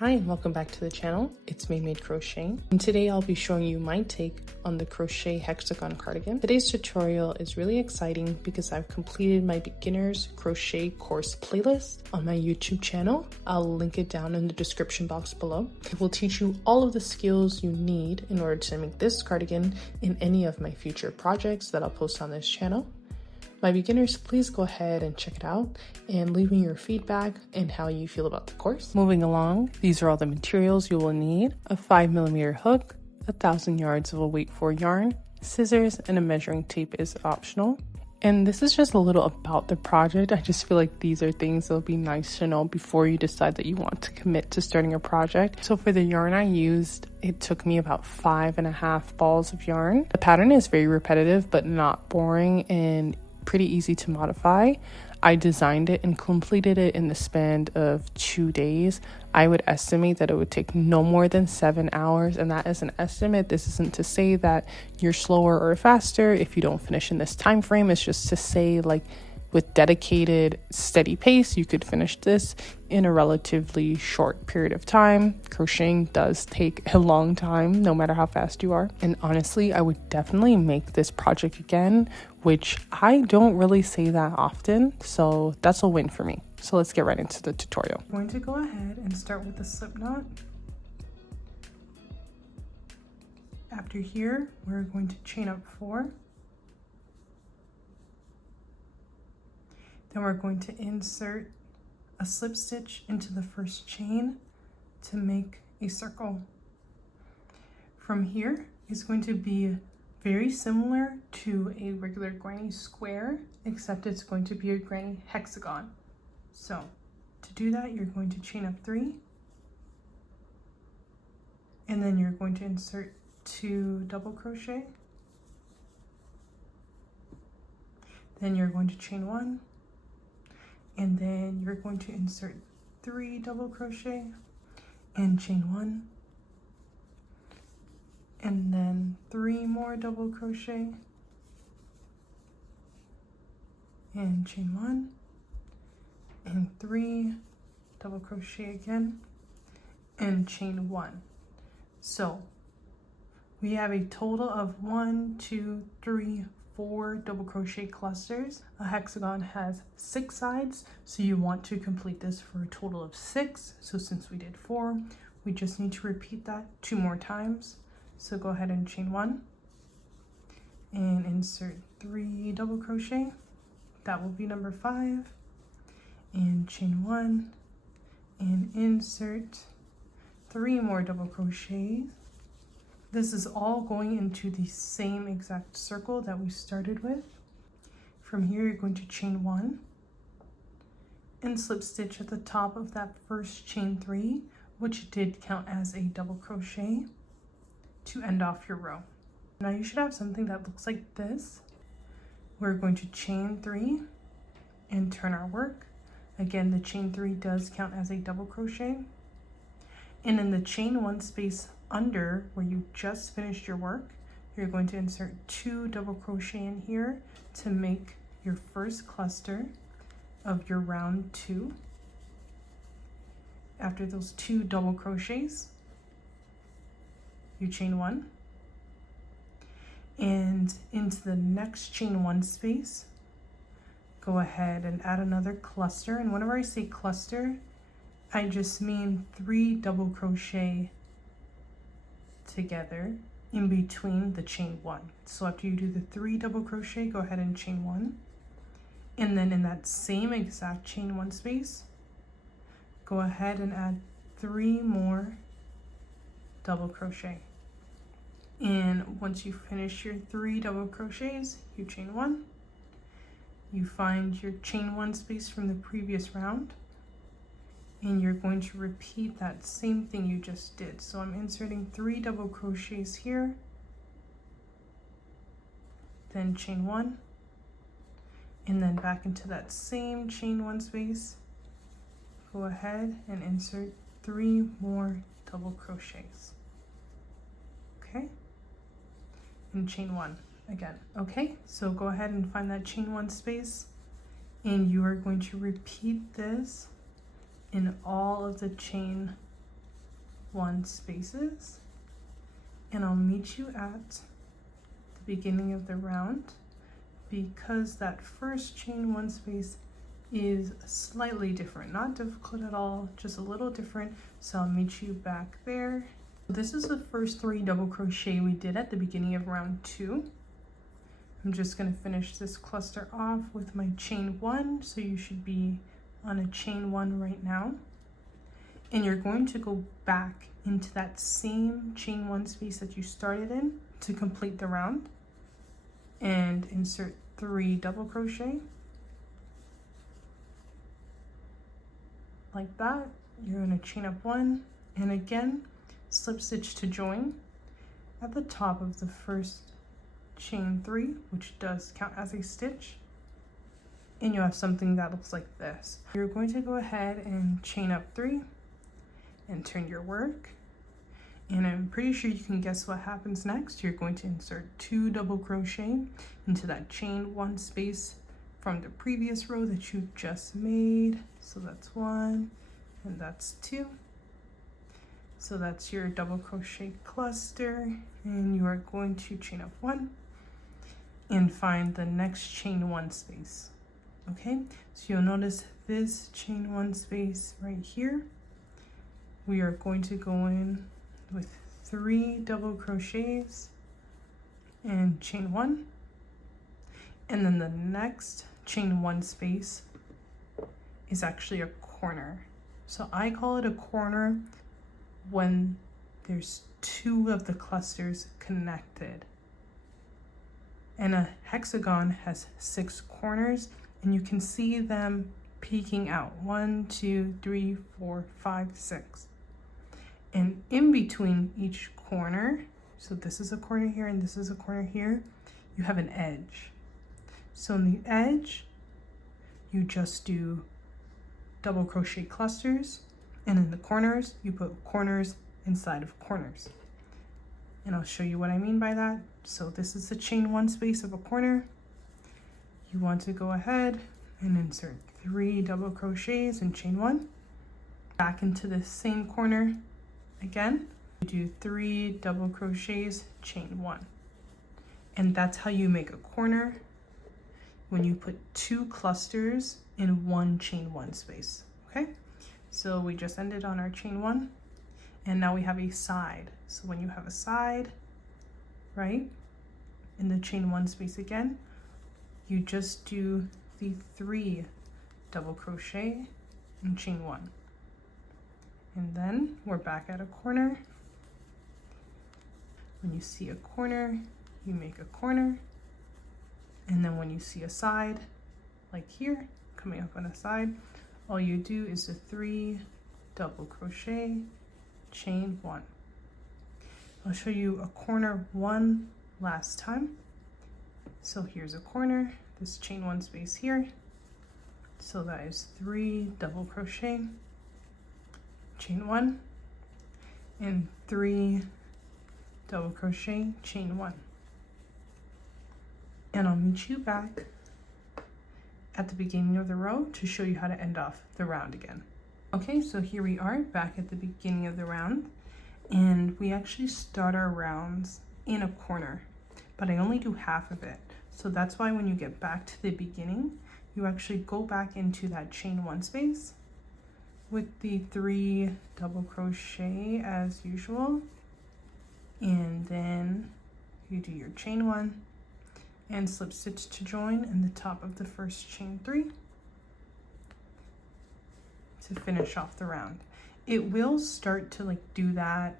Hi and welcome back to the channel. It's Made Crochet, and today I'll be showing you my take on the Crochet Hexagon Cardigan. Today's tutorial is really exciting because I've completed my beginner's crochet course playlist on my YouTube channel. I'll link it down in the description box below. It will teach you all of the skills you need in order to make this cardigan in any of my future projects that I'll post on this channel. My beginners, please go ahead and check it out and leave me your feedback and how you feel about the course. Moving along, these are all the materials you will need: a 5mm hook, 1,000 yards of a weight 4 yarn, scissors, and a measuring tape is optional. And this is just a little about the project. I just feel like these are things that'll be nice to know before you decide that you want to commit to starting a project. So for the yarn I used, it took me about 5.5 balls of yarn. The pattern is very repetitive but not boring and pretty easy to modify. I designed it and completed it in the span of 2 days. I would estimate that it would take no more than 7 hours, and that is an estimate. This isn't to say that you're slower or faster if you don't finish in this time frame. It's just to say, like, with dedicated steady pace, you could finish this in a relatively short period of time. Crocheting does take a long time, no matter how fast you are. And honestly, I would definitely make this project again, which I don't really say that often. So that's a win for me. So let's get right into the tutorial. I'm going to go ahead and start with the slip knot. After here, we're going to chain up 4. Then we're going to insert a slip stitch into the first chain to make a circle. From here is going to be very similar to a regular granny square, except it's going to be a granny hexagon. So to do that, you're going to chain up 3, and then you're going to insert 2 double crochet. Then you're going to chain 1. And then you're going to insert 3 double crochet and chain 1, and then 3 more double crochet and chain 1, and 3 double crochet again and chain 1. So we have a total of 1, 2, 3, 4 double crochet clusters. A hexagon has 6 sides, so you want to complete this for a total of 6. So since we did 4, we just need to repeat that 2 more times. So go ahead and chain 1 and insert 3 double crochet. That will be number 5. And chain 1 and insert 3 more double crochets. This is all going into the same exact circle that we started with. From here, you're going to chain 1 and slip stitch at the top of that first chain 3, which did count as a double crochet, to end off your row. Now you should have something that looks like this. We're going to chain 3 and turn our work. Again, the chain 3 does count as a double crochet. And in the chain 1 space under where you just finished your work, you're going to insert 2 double crochet in here to make your first cluster of your round 2. After those 2 double crochets, you chain 1, and into the next chain 1 space, go ahead and add another cluster. And whenever I say cluster, I just mean 3 double crochet together in between the chain 1. So after you do the 3 double crochet, go ahead and chain 1, and then in that same exact chain 1 space, go ahead and add 3 more double crochet. And once you finish your 3 double crochets, you chain 1, you find your chain 1 space from the previous round, and you're going to repeat that same thing you just did. So I'm inserting 3 double crochets here, then chain 1, and then back into that same chain 1 space, go ahead and insert 3 more double crochets. Okay, and chain 1 again. Okay, so go ahead and find that chain 1 space, and you are going to repeat this in all of the chain 1 spaces, and I'll meet you at the beginning of the round because that first chain 1 space is slightly different, not difficult at all, just a little different. So I'll meet you back there. This is the first 3 double crochet we did at the beginning of round 2. I'm just going to finish this cluster off with my chain 1, so you should be on a chain 1 right now, and you're going to go back into that same chain 1 space that you started in to complete the round, and insert 3 double crochet like that. You're going to chain up 1, and again slip stitch to join at the top of the first chain 3, which does count as a stitch, and you have something that looks like this. You're going to go ahead and chain up 3 and turn your work, and I'm pretty sure you can guess what happens next. You're going to insert 2 double crochet into that chain 1 space from the previous row that you just made. So that's 1 and that's 2. So that's your double crochet cluster, and you are going to chain up 1 and find the next chain 1 space. Okay, so you'll notice this chain 1 space right here. We are going to go in with 3 double crochets and chain 1, and then the next chain 1 space is actually a corner. So I call it a corner when there's 2 of the clusters connected. And a hexagon has 6 corners, and you can see them peeking out. 1, 2, 3, 4, 5, 6. And in between each corner, so this is a corner here and this is a corner here, you have an edge. So in the edge, you just do double crochet clusters, and in the corners, you put corners inside of corners. And I'll show you what I mean by that. So this is the chain 1 space of a corner. You want to go ahead and insert 3 double crochets and chain 1 back into the same corner. Again, you do 3 double crochets, chain 1, and that's how you make a corner when you put 2 clusters in 1 chain 1 space. Okay, so we just ended on our chain 1, and now we have a side. So when you have a side, right, in the chain 1 space again, you just do the 3 double crochet and chain 1. And then we're back at a corner. When you see a corner, you make a corner. And then when you see a side, like here, coming up on a side, all you do is a 3 double crochet, chain 1. I'll show you a corner one last time. So here's a corner, this chain 1 space here. So that is 3 double crochet, chain 1, and 3 double crochet, chain 1. And I'll meet you back at the beginning of the row to show you how to end off the round again. Okay, so here we are back at the beginning of the round, and we actually start our rounds in a corner, but I only do half of it. So that's why when you get back to the beginning, you actually go back into that chain 1 space with the 3 double crochet as usual, and then you do your chain 1 and slip stitch to join in the top of the first chain 3 to finish off the round. It will start to do that.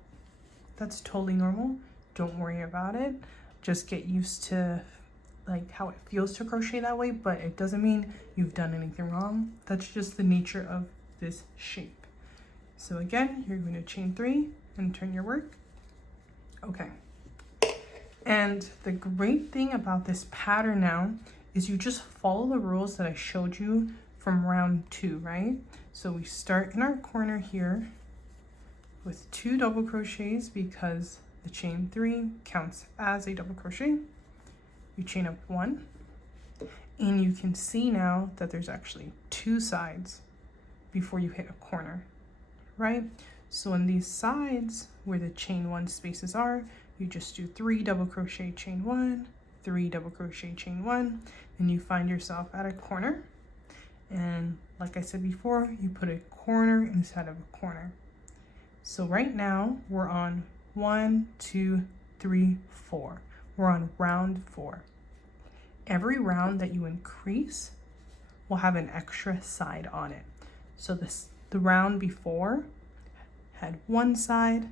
That's totally normal. Don't worry about it. Just get used to how it feels to crochet that way, but it doesn't mean you've done anything wrong. That's just the nature of this shape. So again, you're going to chain 3 and turn your work. Okay. And the great thing about this pattern now is you just follow the rules that I showed you from round 2, right? So we start in our corner here with 2 double crochets because the chain 3 counts as a double crochet. You chain up 1, and you can see now that there's actually 2 sides before you hit a corner, right? So in these sides where the chain 1 spaces are, you just do 3 double crochet chain 1, 3 double crochet chain 1, and you find yourself at a corner. And like I said before, you put a corner inside of a corner. So right now we're on 1, 2, 3, 4. We're on round 4. Every round that you increase will have an extra side on it. So the round before had 1 side,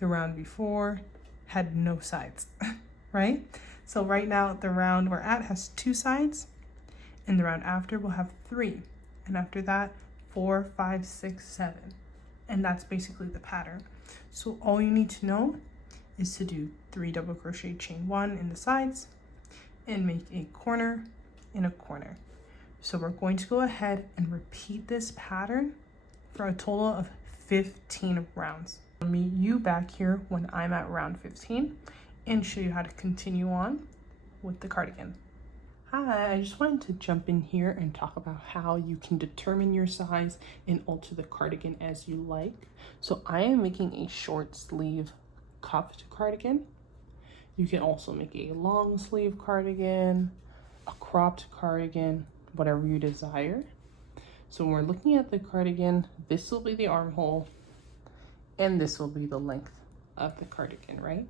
the round before had no sides, right? So right now the round we're at has 2 sides, and the round after will have 3, and after that 4, 5, 6, 7, and that's basically the pattern. So all you need to know is to do 3 double crochet chain 1 in the sides and make a corner in a corner. So we're going to go ahead and repeat this pattern for a total of 15 rounds. I'll meet you back here when I'm at round 15 and show you how to continue on with the cardigan. Hi, I just wanted to jump in here and talk about how you can determine your size and alter the cardigan as you like. So I am making a short sleeve cuffed cardigan. You can also make a long sleeve cardigan, a cropped cardigan, whatever you desire. So when we're looking at the cardigan, this will be the armhole and this will be the length of the cardigan, right?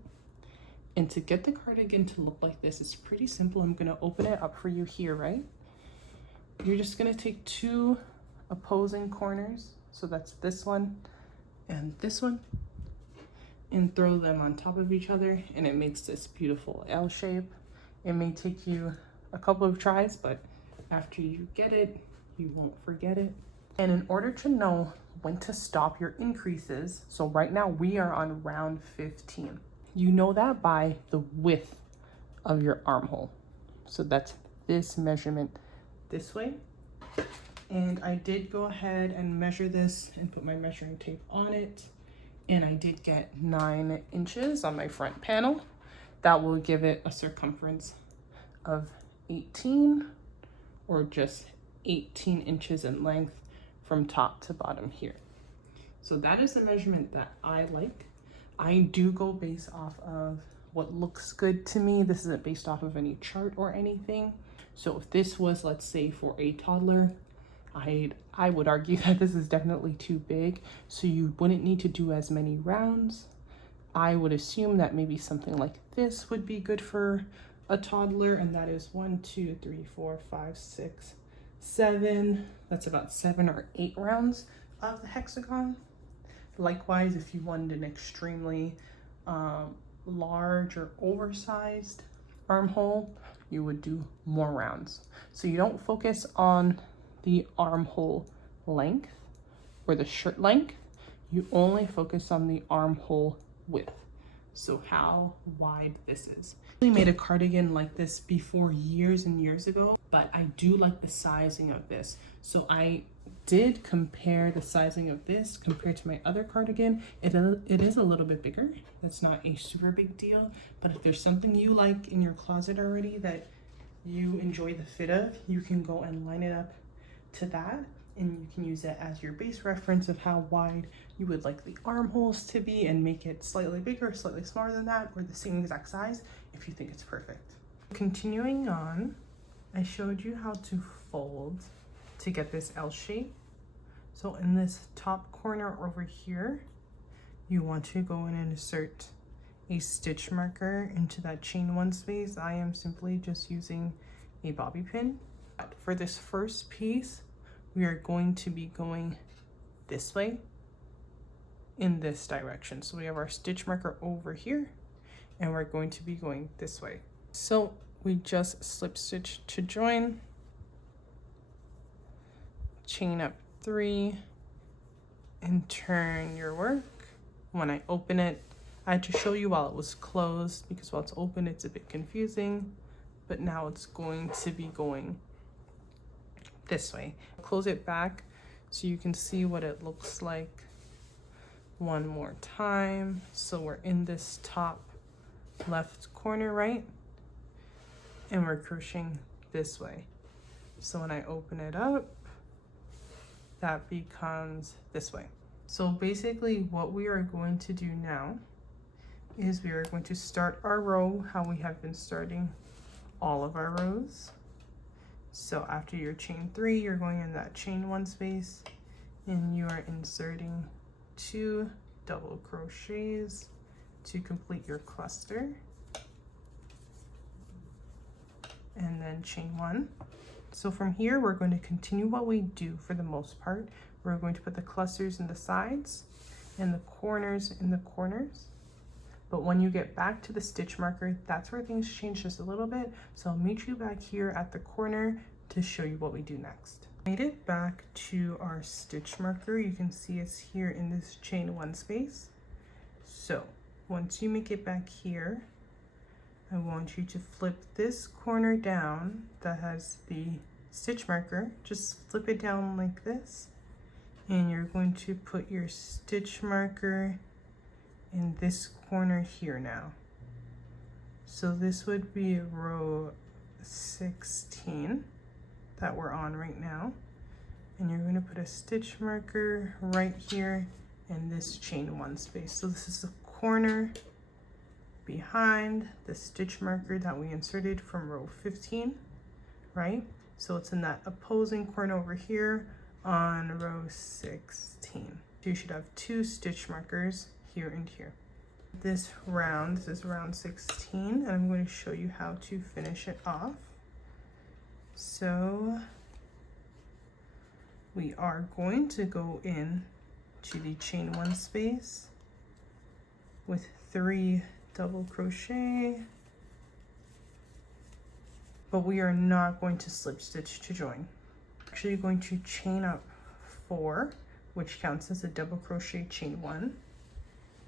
And to get the cardigan to look like this, it's pretty simple. I'm gonna open it up for you here, right? You're just gonna take 2 opposing corners. So that's this one and this one, and throw them on top of each other, and it makes this beautiful L shape. It may take you a couple of tries, but after you get it, you won't forget it. And in order to know when to stop your increases, so right now we are on round 15. You know that by the width of your armhole. So that's this measurement this way. And I did go ahead and measure this and put my measuring tape on it. And I did get 9 inches on my front panel. That will give it a circumference of 18, or just 18 inches in length from top to bottom here. So that is the measurement that I like. I do go based off of what looks good to me. This isn't based off of any chart or anything. So if this was, let's say, for a toddler, I would argue that this is definitely too big, so you wouldn't need to do as many rounds. I would assume that maybe something like this would be good for a toddler, and that is 1, 2, 3, 4, 5, 6, 7. That's about 7 or 8 rounds of the hexagon. Likewise, if you wanted an extremely large or oversized armhole, you would do more rounds. So you don't focus on the armhole length or the shirt length, you only focus on the armhole width. So how wide this is. I made a cardigan like this before years and years ago, but I do like the sizing of this. So I did compare the sizing of this compared to my other cardigan. It is a little bit bigger. It's not a super big deal, but if there's something you like in your closet already that you enjoy the fit of, you can go and line it up to that, and you can use it as your base reference of how wide you would like the armholes to be, and make it slightly bigger, slightly smaller than that, or the same exact size if you think it's perfect. Continuing on, I showed you how to fold to get this L shape. So in this top corner over here, you want to go in and insert a stitch marker into that chain 1 space. I am simply just using a bobby pin. For this first piece, we are going to be going this way in this direction. So we have our stitch marker over here, and we're going to be going this way. So we just slip stitch to join, chain up 3, and turn your work. When I open it, I had to show you while it was closed, because while it's open it's a bit confusing, but now it's going to be going this way. Close it back so you can see what it looks like one more time. So we're in this top left corner, right? And we're crocheting this way. So when I open it up, that becomes this way. So basically what we are going to do now is we are going to start our row how we have been starting all of our rows. So after your chain 3, you're going in that chain 1 space and you are inserting 2 double crochets to complete your cluster, and then chain 1. So from here we're going to continue what we do for the most part. We're going to put the clusters in the sides and the corners in the corners. But when you get back to the stitch marker, that's where things change just a little bit. So I'll meet you back here at the corner to show you what we do next. Made it back to our stitch marker. You can see it's here in this chain 1 space. So once you make it back here, I want you to flip this corner down that has the stitch marker. Just flip it down like this. And you're going to put your stitch marker in this corner here now. So this would be row 16 that we're on right now. And you're going to put a stitch marker right here in this chain 1 space. So this is the corner behind the stitch marker that we inserted from row 15, right? So it's in that opposing corner over here on row 16. You should have 2 stitch markers here and here. This is round 16, and I'm going to show you how to finish it off. So we are going to go in to the chain 1 space with 3 double crochet, but we are not going to slip stitch to join. Actually going to chain up 4, which counts as a double crochet chain 1,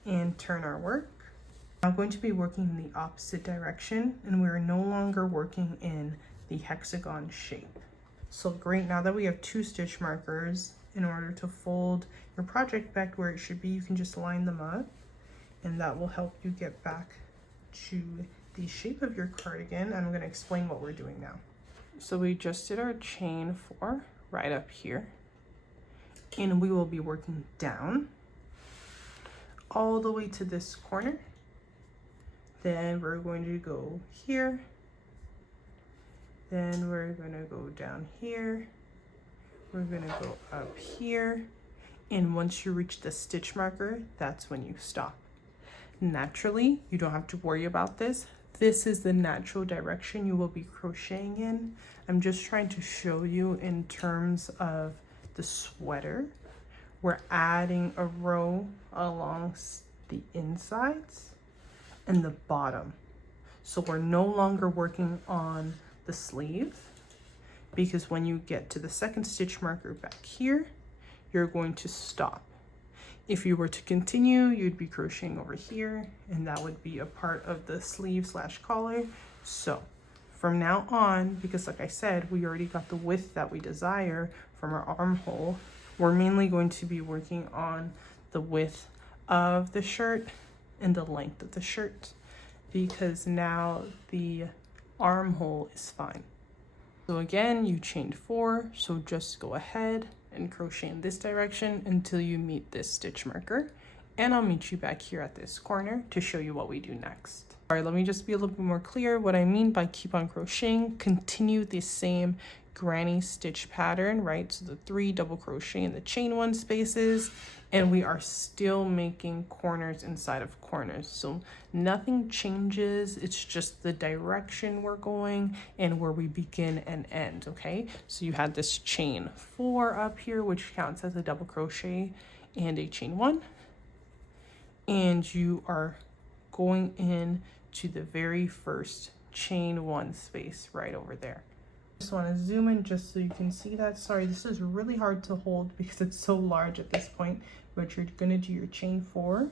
and turn our work. I'm going to be working in the opposite direction, and we're no longer working in the hexagon shape. So great, now that we have 2 stitch markers, in order to fold your project back where it should be, you can just line them up, and that will help you get back to the shape of your cardigan. And I'm going to explain what we're doing now. So we just did our chain 4 right up here, and we will be working down all the way to this corner. Then we're going to go here, then we're going to go down here, we're going to go up here, and once you reach the stitch marker, that's when you stop. Naturally, you don't have to worry about this. This is the natural direction you will be crocheting in. I'm just trying to show you in terms of the sweater. We're adding a row along the insides and the bottom. So we're no longer working on the sleeve, because when you get to the second stitch marker back here, you're going to stop. If you were to continue, you'd be crocheting over here, and that would be a part of the sleeve / collar. So from now on, because like I said, we already got the width that we desire from our armhole, we're mainly going to be working on the width of the shirt and the length of the shirt, because now the armhole is fine. So again, you chained 4, so just go ahead and crochet in this direction until you meet this stitch marker, and I'll meet you back here at this corner to show you what we do next. All right, let me just be a little bit more clear. What I mean by keep on crocheting, continue the same granny stitch pattern, right? So the 3 double crochet in the chain 1 spaces, and we are still making corners inside of corners. So nothing changes, it's just the direction we're going and where we begin and end, okay? So you had this chain 4 up here, which counts as a double crochet and a chain 1, and you are going in to the very first chain 1 space right over there. Just want to zoom in just so you can see that. Sorry, this is really hard to hold because it's so large at this point, but you're going to do your chain 4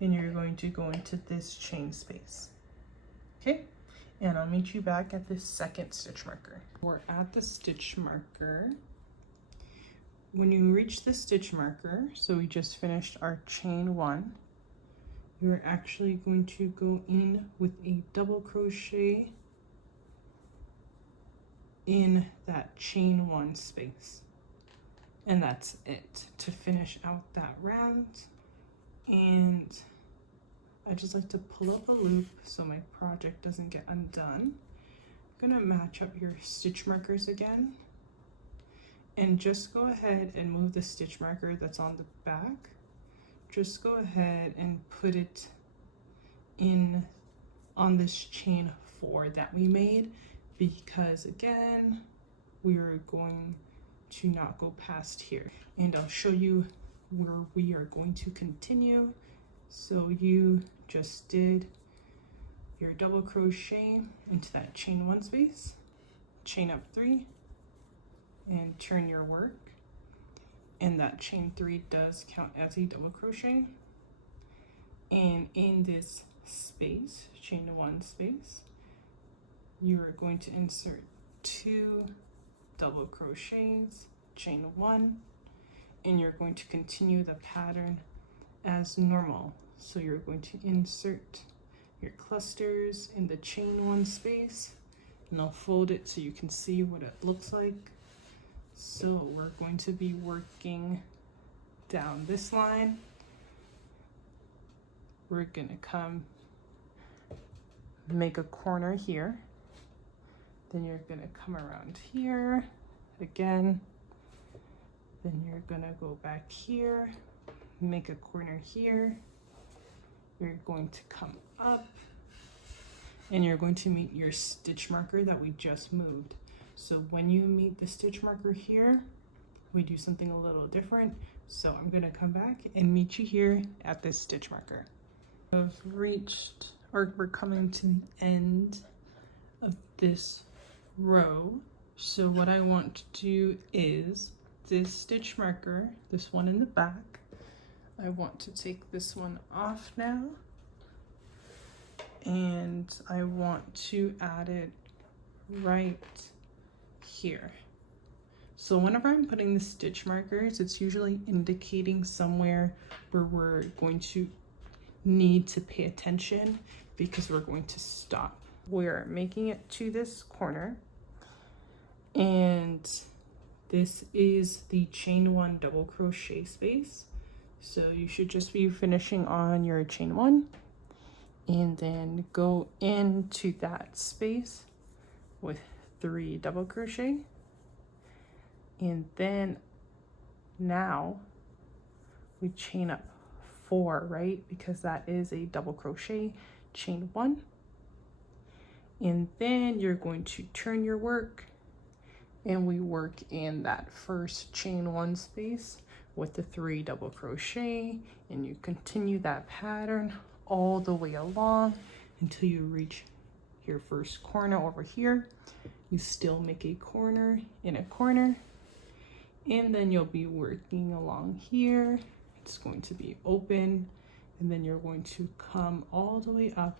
and you're going to go into this chain space. Okay, and I'll meet you back at this second stitch marker. We're at the stitch marker. When you reach the stitch marker, so we just finished our chain 1, you're actually going to go in with a double crochet in that chain 1 space. And that's it to finish out that round. And I just like to pull up a loop so my project doesn't get undone. I'm gonna match up your stitch markers again, and just go ahead and move the stitch marker that's on the back. Just go ahead and put it in on this chain 4 that we made, because again, we are going to not go past here. And I'll show you where we are going to continue. So you just did your double crochet into that chain 1 space, chain up 3, and turn your work. And that chain 3 does count as a double crochet. And in this space, chain 1 space, you are going to insert 2 double crochets, chain 1, and you're going to continue the pattern as normal. So you're going to insert your clusters in the chain 1 space, and I'll fold it so you can see what it looks like. So we're going to be working down this line. We're gonna come make a corner here. Then you're gonna come around here again. Then you're gonna go back here, make a corner here. You're going to come up, and you're going to meet your stitch marker that we just moved. So when you meet the stitch marker here, we do something a little different. So I'm gonna come back and meet you here at this stitch marker. We've reached, or we're coming to the end of this row. So what I want to do is this stitch marker, this one in the back, I want to take this one off now, and I want to add it right here. So whenever I'm putting the stitch markers, it's usually indicating somewhere where we're going to need to pay attention, because we're going to stop. We're making it to this corner, and this is the chain 1 double crochet space. So you should just be finishing on your chain 1 and then go into that space with 3 double crochet. And then now we chain up 4, right? Because that is a double crochet, chain 1. And then you're going to turn your work, and we work in that first chain 1 space with the 3 double crochet, and you continue that pattern all the way along until you reach your first corner over here. You still make a corner in a corner, and then you'll be working along here. It's going to be open, and then you're going to come all the way up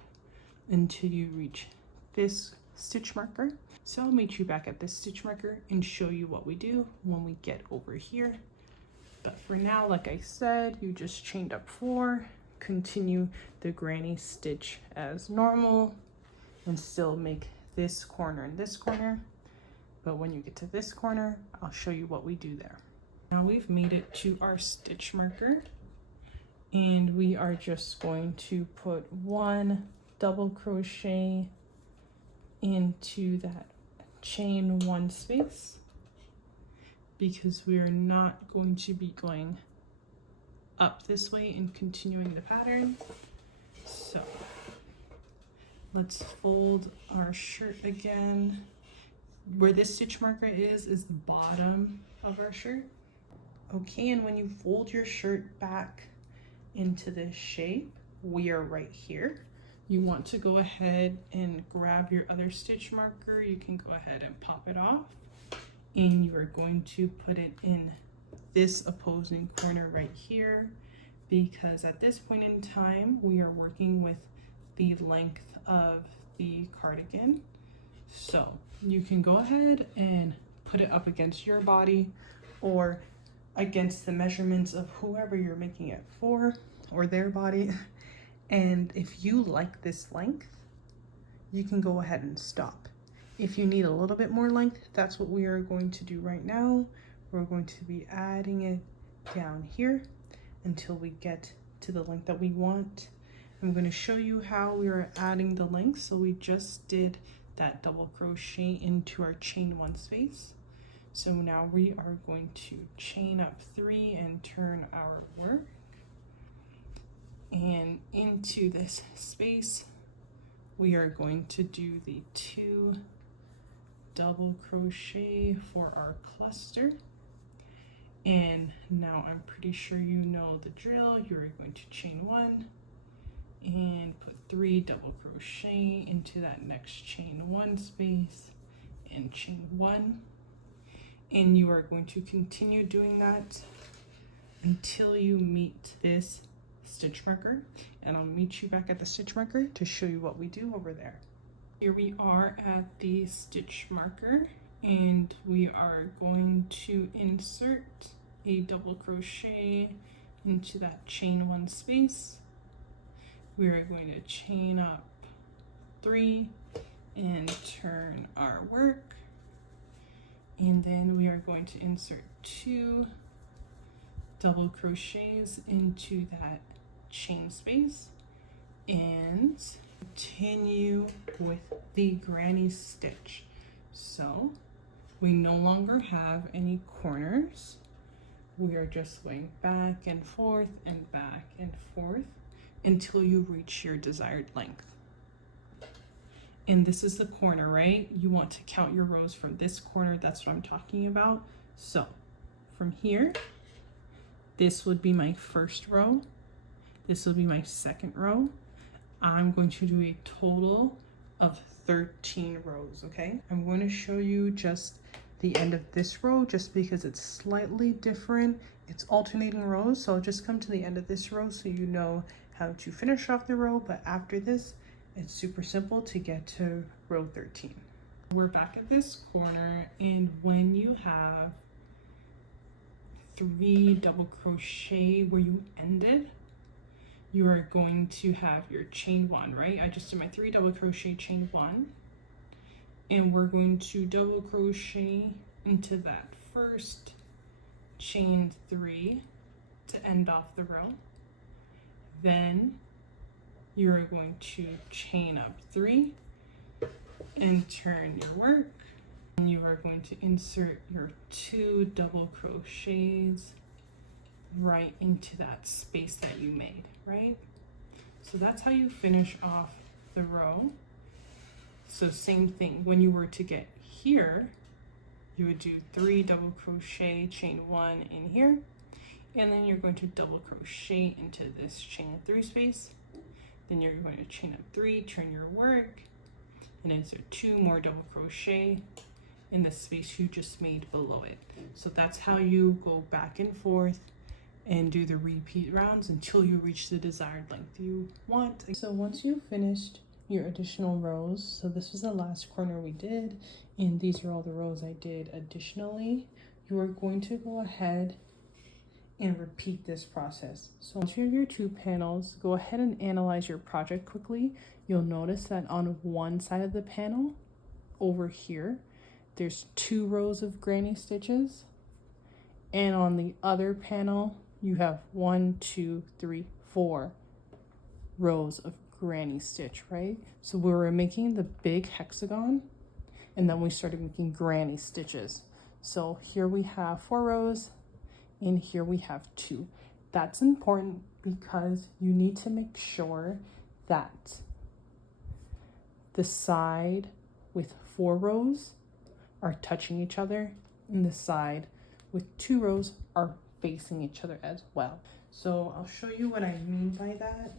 until you reach this stitch marker. So I'll meet you back at this stitch marker and show you what we do when we get over here. But for now, like I said, you just chained up 4, continue the granny stitch as normal, and still make this corner and this corner. But when you get to this corner, I'll show you what we do there. Now we've made it to our stitch marker, and we are just going to put 1 double crochet into that chain 1 space, because we are not going to be going up this way and continuing the pattern. So let's fold our shirt again. Where this stitch marker is the bottom of our shirt. Okay, and when you fold your shirt back into this shape, we are right here. You want to go ahead and grab your other stitch marker. You can go ahead and pop it off, and you are going to put it in this opposing corner right here, because at this point in time we are working with the length of the cardigan. So you can go ahead and put it up against your body or against the measurements of whoever you're making it for, or their body. And if you like this length, you can go ahead and stop. If you need a little bit more length, that's what we are going to do right now. we're going to be adding it down here until we get to the length that we want. I'm going to show you how we are adding the length. So we just did that double crochet into our chain 1 space. So now we are going to chain up 3 and turn our work. And into this space, we are going to do the 2 double crochet for our cluster. And now I'm pretty sure you know the drill. You're going to chain 1 and put 3 double crochet into that next chain 1 space and chain 1. And you are going to continue doing that until you meet this stitch marker, and I'll meet you back at the stitch marker to show you what we do over there. Here we are at the stitch marker, and we are going to insert a double crochet into that chain 1 space. We are going to chain up 3 and turn our work. And then we are going to insert 2 double crochets into that chain space and continue with the granny stitch. So we no longer have any corners. We are just going back and forth until you reach your desired length. And this is the corner, right? You want to count your rows from this corner. That's what I'm talking about. So from here, this would be my first row. This will be my second row. I'm going to do a total of 13 rows, okay? I'm going to show you just the end of this row just because it's slightly different. It's alternating rows, so I'll just come to the end of this row so you know how to finish off the row. But after this, it's super simple to get to row 13. We're back at this corner, and when you have 3 double crochet where you ended, you are going to have your chain 1, right? I just did my 3 double crochet, chain 1, and we're going to double crochet into that first chain 3 to end off the row. Then you're going to chain up 3 and turn your work, and you are going to insert your 2 double crochets right into that space that you made, right? So that's how you finish off the row. So same thing, when you were to get here, you would do 3 double crochet, chain 1 in here, and then you're going to double crochet into this chain 3 space. Then you're going to chain up 3, turn your work, and insert 2 more double crochet in the space you just made below it. So that's how you go back and forth and do the repeat rounds until you reach the desired length you want. So once you've finished your additional rows, so this was the last corner we did, and these are all the rows I did additionally, you are going to go ahead and repeat this process. So once you have your 2 panels, go ahead and analyze your project quickly. You'll notice that on one side of the panel over here, there's 2 rows of granny stitches, and on the other panel you have 1, 2, 3, 4 rows of granny stitch, right? So we were making the big hexagon, and then we started making granny stitches. So here we have 4 rows, and here we have 2. That's important because you need to make sure that the side with 4 rows are touching each other, and the side with 2 rows are facing each other as well. So I'll show you what I mean by that.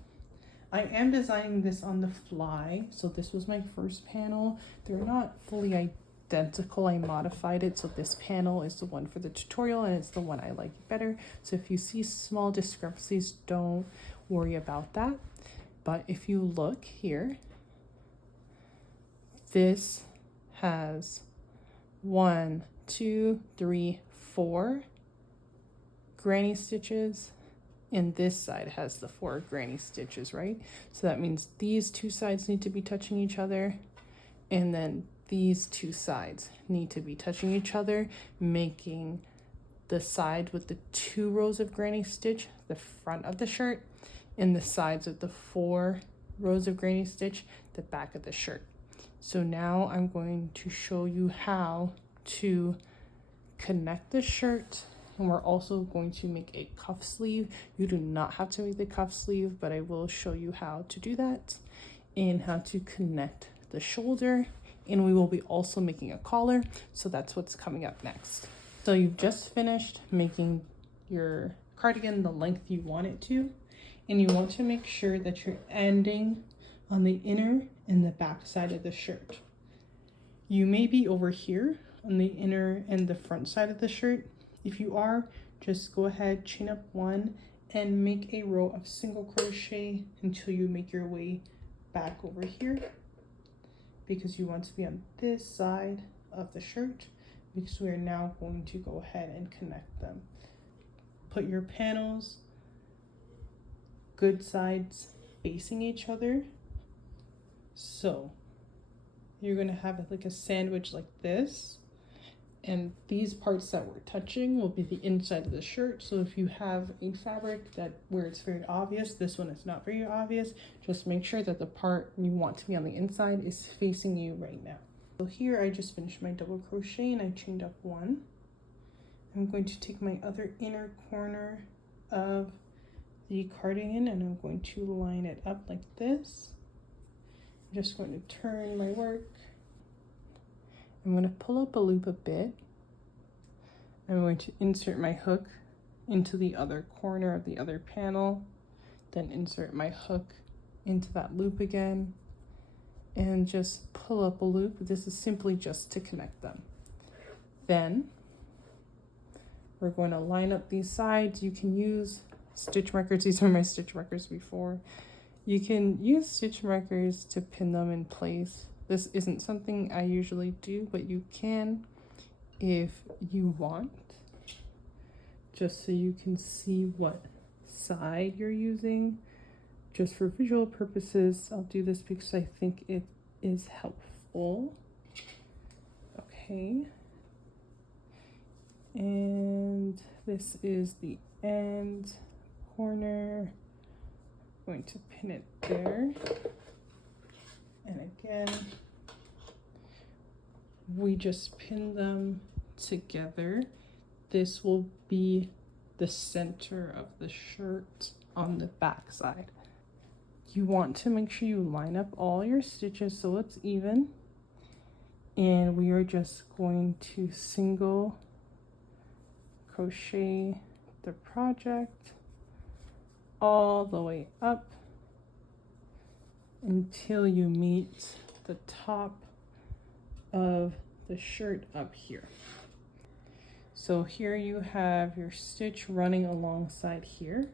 I am designing this on the fly, so this was my first panel. They're not fully identical. I modified it, so this panel is the one for the tutorial, and it's the one I like better. So if you see small discrepancies, don't worry about that. But if you look here, this has 1, 2, 3, 4 granny stitches, and this side has the 4 granny stitches, right? So that means these 2 sides need to be touching each other, and then these 2 sides need to be touching each other, making the side with the 2 rows of granny stitch, the front of the shirt, and the sides of the 4 rows of granny stitch, the back of the shirt. So now I'm going to show you how to connect the shirt, and we're also going to make a cuff sleeve. You do not have to make the cuff sleeve, but I will show you how to do that and how to connect the shoulder, and we will be also making a collar, so that's what's coming up next. So you've just finished making your cardigan the length you want it to, and you want to make sure that you're ending on the inner and the back side of the shirt. You may be over here on the inner and the front side of the shirt. If you are, just go ahead, chain up 1 and make a row of single crochet until you make your way back over here, because you want to be on this side of the shirt, because we are now going to go ahead and connect them. Put your panels good sides facing each other. So you're going to have it like a sandwich like this, and these parts that we're touching will be the inside of the shirt. So if you have a fabric that where it's very obvious, this one is not very obvious, just make sure that the part you want to be on the inside is facing you right now. So here I just finished my double crochet and I chained up 1. I'm going to take my other inner corner of the cardigan and I'm going to line it up like this. I'm just going to turn my work. I'm going to pull up a loop a bit. I'm going to insert my hook into the other corner of the other panel, then insert my hook into that loop again, and just pull up a loop. This is simply just to connect them. Then we're going to line up these sides. You can use stitch markers. These are my stitch markers before. You can use stitch markers to pin them in place. This isn't something I usually do, but you can if you want, just so you can see what side you're using. Just for visual purposes, I'll do this because I think it is helpful. Okay. And this is the end corner. I'm going to pin it there. And again, we just pin them together. This will be the center of the shirt on the back side. You want to make sure you line up all your stitches so it's even, and we are just going to single crochet the project all the way up until you meet the top of the shirt up here. So here you have your stitch running alongside here.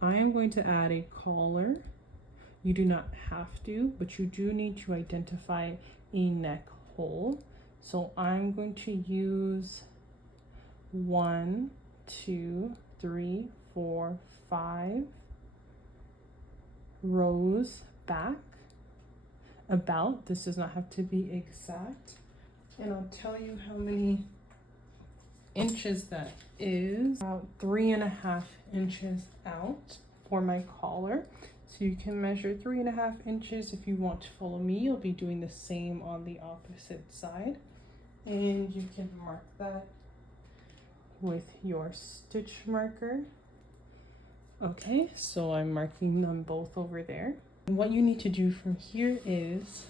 I am going to add a collar. You do not have to, but you do need to identify a neck hole. So I'm going to use 1, 2, 3, 4, 5 rows back. About, this does not have to be exact, and I'll tell you how many inches that is. About 3.5 inches out for my collar. So you can measure 3.5 inches. If you want to follow me, you'll be doing the same on the opposite side, and you can mark that with your stitch marker. Okay, so I'm marking them both over there. And what you need to do from here is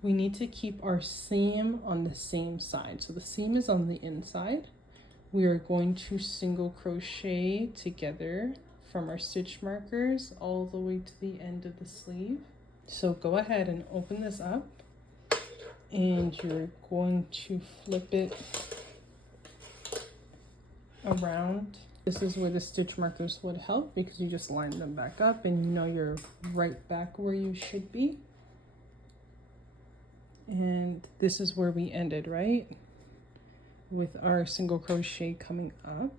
we need to keep our seam on the same side. So the seam is on the inside. We are going to single crochet together from our stitch markers all the way to the end of the sleeve. So go ahead and open this up, and you're going to flip it around. This is where the stitch markers would help, because you just line them back up and you know you're right back where you should be. And this is where we ended, right? With our single crochet coming up.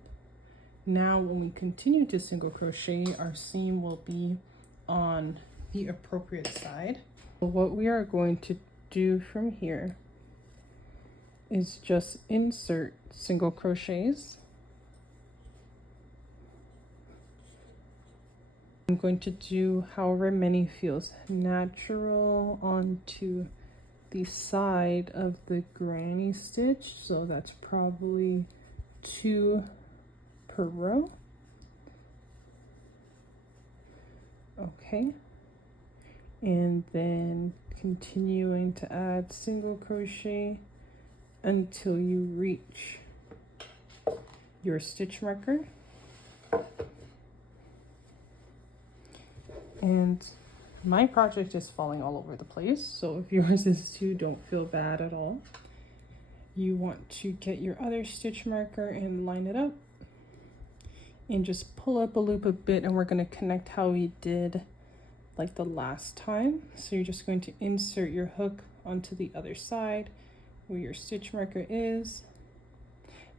Now when we continue to single crochet, our seam will be on the appropriate side. So what we are going to do from here is just insert single crochets. I'm going to do however many feels natural onto the side of the granny stitch, so that's probably 2 per row. Okay, and then continuing to add single crochet until you reach your stitch marker. And my project is falling all over the place, so if yours is too, don't feel bad at all. You want to get your other stitch marker and line it up and just pull up a loop a bit, and we're going to connect how we did like the last time. So you're just going to insert your hook onto the other side where your stitch marker is,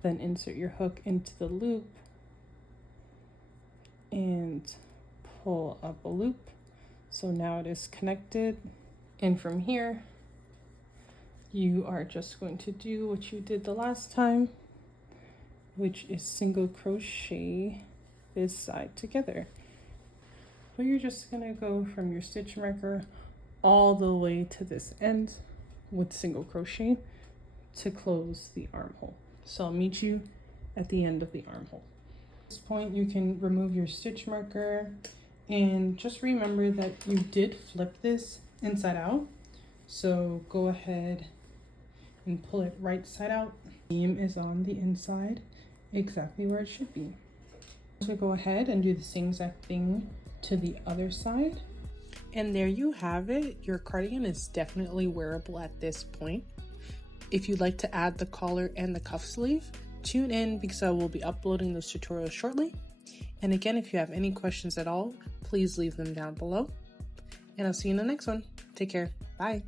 then insert your hook into the loop and pull up a loop. So now it is connected, and from here you are just going to do what you did the last time, which is single crochet this side together. So you're just gonna go from your stitch marker all the way to this end with single crochet to close the armhole. So I'll meet you at the end of the armhole. At this point you can remove your stitch marker, and just remember that you did flip this inside out, so go ahead and pull it right side out. The seam is on the inside, exactly where it should be. So go ahead and do the same exact thing to the other side. And there you have it. Your cardigan is definitely wearable at this point. If you'd like to add the collar and the cuff sleeve, tune in because I will be uploading those tutorials shortly. And again, if you have any questions at all, please leave them down below. And I'll see you in the next one. Take care. Bye.